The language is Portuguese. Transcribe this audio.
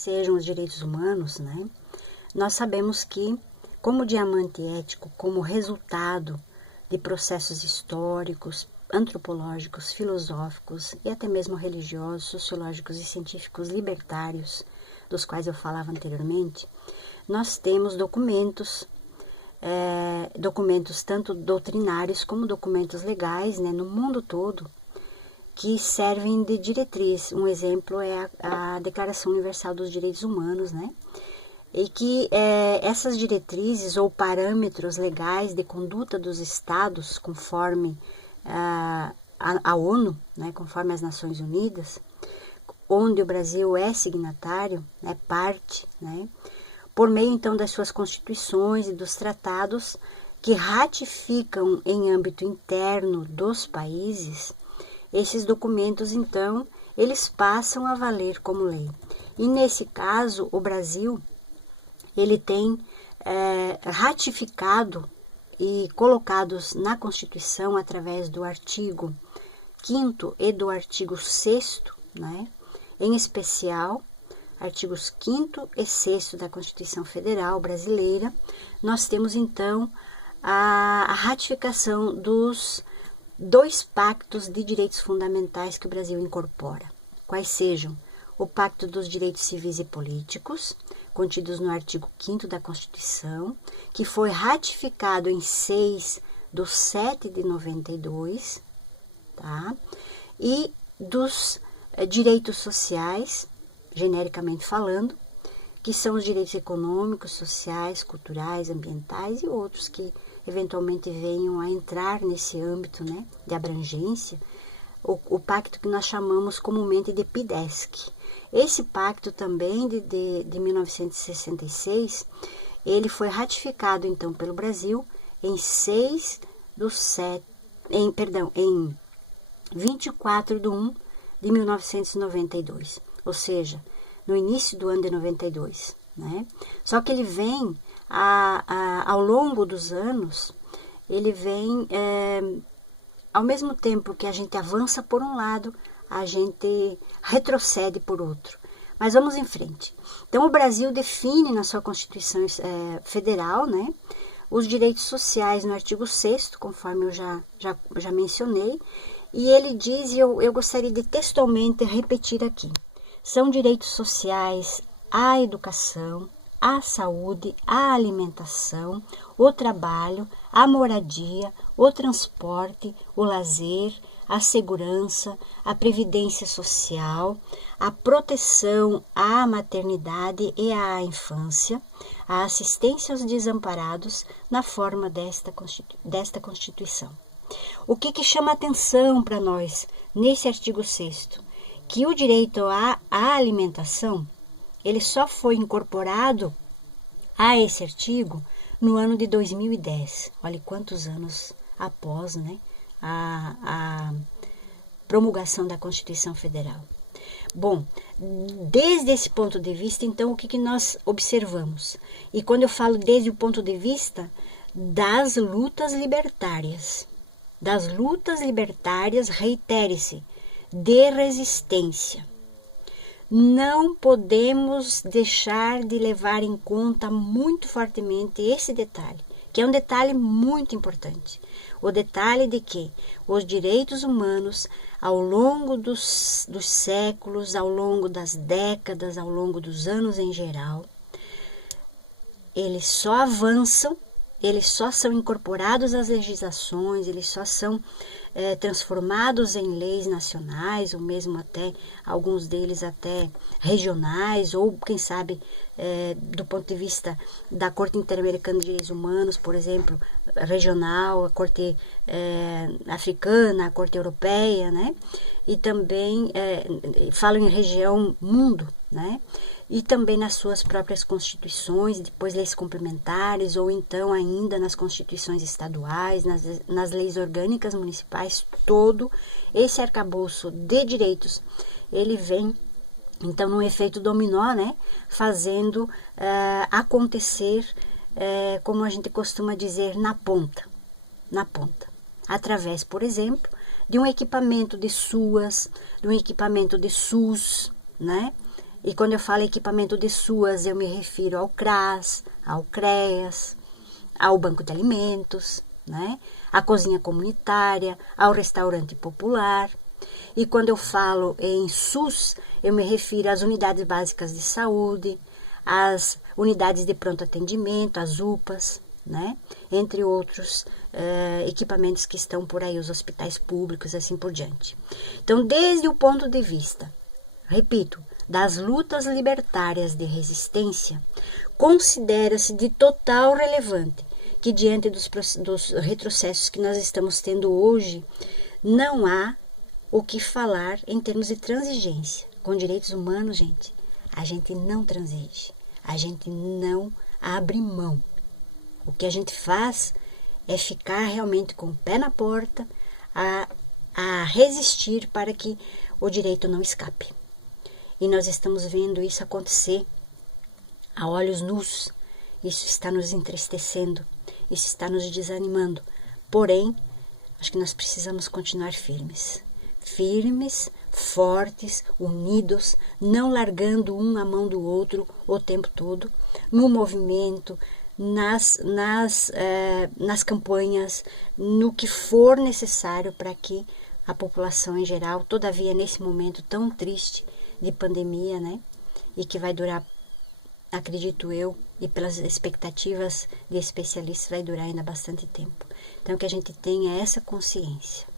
sejam os direitos humanos, né? Nós sabemos que, como diamante ético, como resultado de processos históricos, antropológicos, filosóficos e até mesmo religiosos, sociológicos e científicos libertários, dos quais eu falava anteriormente, nós temos documentos tanto doutrinários como documentos legais, né, no mundo todo, que servem de diretriz. Um exemplo é a Declaração Universal dos Direitos Humanos, né? E que essas diretrizes ou parâmetros legais de conduta dos Estados, conforme a ONU, né, conforme as Nações Unidas, onde o Brasil é signatário, é parte, né, por meio então das suas constituições e dos tratados que ratificam em âmbito interno dos países, esses documentos então, eles passam a valer como lei. E nesse caso, o Brasil, ele tem ratificado e colocados na Constituição através do artigo 5º e do artigo 6º, né? Em especial, artigos 5º e 6º da Constituição Federal Brasileira, nós temos então a ratificação dos 2 pactos de direitos fundamentais que o Brasil incorpora, quais sejam o Pacto dos Direitos Civis e Políticos, contidos no artigo 5º da Constituição, que foi ratificado em 6/7/92, tá? E dos direitos sociais, genericamente falando, que são os direitos econômicos, sociais, culturais, ambientais e outros que eventualmente venham a entrar nesse âmbito, né, de abrangência, o pacto que nós chamamos comumente de PIDESC. Esse pacto também de 1966, ele foi ratificado então pelo Brasil em 24/1/1992, ou seja, no início do ano de 92, né? Só que ele vem, ao longo dos anos, ele vem, ao mesmo tempo que a gente avança por um lado, a gente retrocede por outro. Mas vamos em frente. Então, o Brasil define na sua Constituição Federal, né, os direitos sociais no artigo 6º, conforme eu já mencionei, e ele diz, e eu gostaria de textualmente repetir aqui, são direitos sociais à educação, à saúde, à alimentação, o trabalho, a moradia, o transporte, o lazer, a segurança, a previdência social, a proteção à maternidade e à infância, a assistência aos desamparados na forma desta Constituição. O que chama atenção para nós nesse artigo 6º? Que o direito à alimentação, ele só foi incorporado a esse artigo no ano de 2010. Olha quantos anos após, né, a promulgação da Constituição Federal. Bom, desde esse ponto de vista, então, o que nós observamos? E quando eu falo desde o ponto de vista das lutas libertárias, reitere-se, de resistência. Não podemos deixar de levar em conta muito fortemente esse detalhe, que é um detalhe muito importante. O detalhe de que os direitos humanos, ao longo dos séculos, ao longo das décadas, ao longo dos anos em geral, eles só avançam, eles só são incorporados às legislações, eles só são transformados em leis nacionais, ou mesmo até, alguns deles até regionais, ou quem sabe, do ponto de vista da Corte Interamericana de Direitos Humanos, por exemplo, regional, a Corte Africana, a Corte Europeia, né? E também, falo em região mundo, né? E também nas suas próprias constituições, depois leis complementares, ou então ainda nas constituições estaduais, nas leis orgânicas municipais, todo esse arcabouço de direitos, ele vem, então, num efeito dominó, né, fazendo acontecer, como a gente costuma dizer, na ponta, através, por exemplo, de um equipamento de SUAS, de um equipamento de SUS, né, E quando eu falo equipamento de SUAS, eu me refiro ao CRAS, ao CREAS, ao banco de alimentos, né? À cozinha comunitária, ao restaurante popular. E quando eu falo em SUS, eu me refiro às unidades básicas de saúde, às unidades de pronto atendimento, às UPAs, né? Entre outros equipamentos que estão por aí, os hospitais públicos, assim por diante. Então, desde o ponto de vista, repito, das lutas libertárias de resistência, considera-se de total relevante que, diante dos retrocessos que nós estamos tendo hoje, não há o que falar em termos de transigência. Com direitos humanos, gente, a gente não transige, a gente não abre mão. O que a gente faz é ficar realmente com o pé na porta, a resistir para que o direito não escape. E nós estamos vendo isso acontecer a olhos nus. Isso está nos entristecendo, isso está nos desanimando. Porém, acho que nós precisamos continuar firmes. Firmes, fortes, unidos, não largando um a mão do outro o tempo todo, no movimento, nas campanhas, no que for necessário para que a população em geral, todavia nesse momento tão triste de pandemia, né, e que vai durar, acredito eu, e pelas expectativas de especialistas vai durar ainda bastante tempo. Então, que a gente tenha essa consciência.